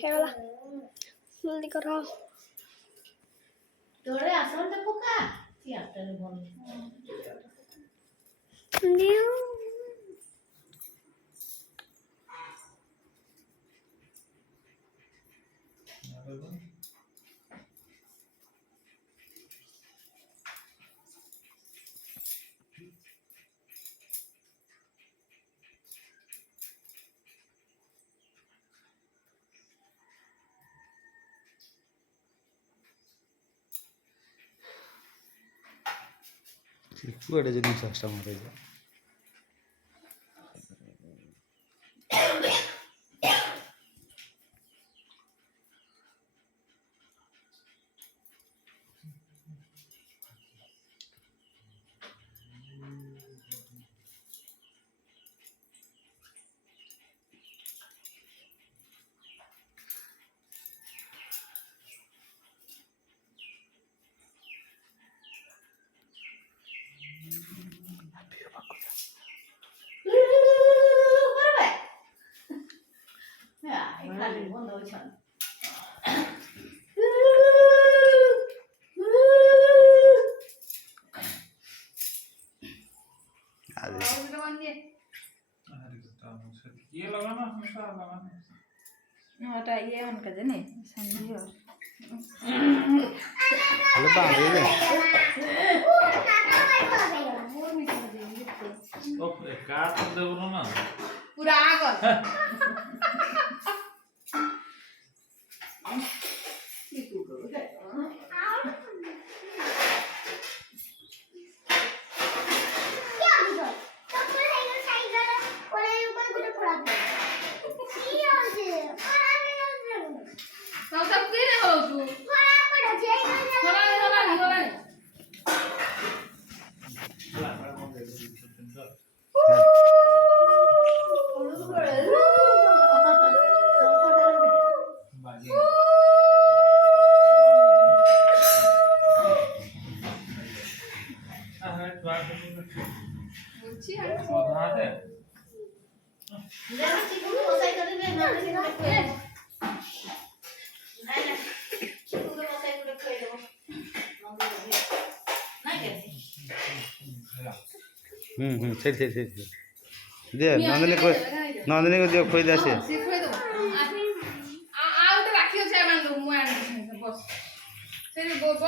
ହେଇଗଲା ଜଲ୍ଦି କର ତୋରେ ଆସନ୍ତେ ପକା ସିଆଟାରେ ଭଲ ନିଉ କୁଆଡ଼େ ଯଦି ଚେଷ୍ଟା ମରେଇଛ ଖାଲି ବନ୍ଦ ଅଛନ୍ এটা ইয়ে অনকা জানে সন্ধিও হ্যালো বাবা রে ওকে কাট দেব না পুরা আগল ସେଠି ଦେ ନନ୍ଦିନୀ କୁ ଦିଅ ଖୋଇ ଦେ ସେ ଆଉ ତ ରାଖି ଅଛି ଆମେ ମୁଁ ଆଣି ବସ ସେଠି ବସ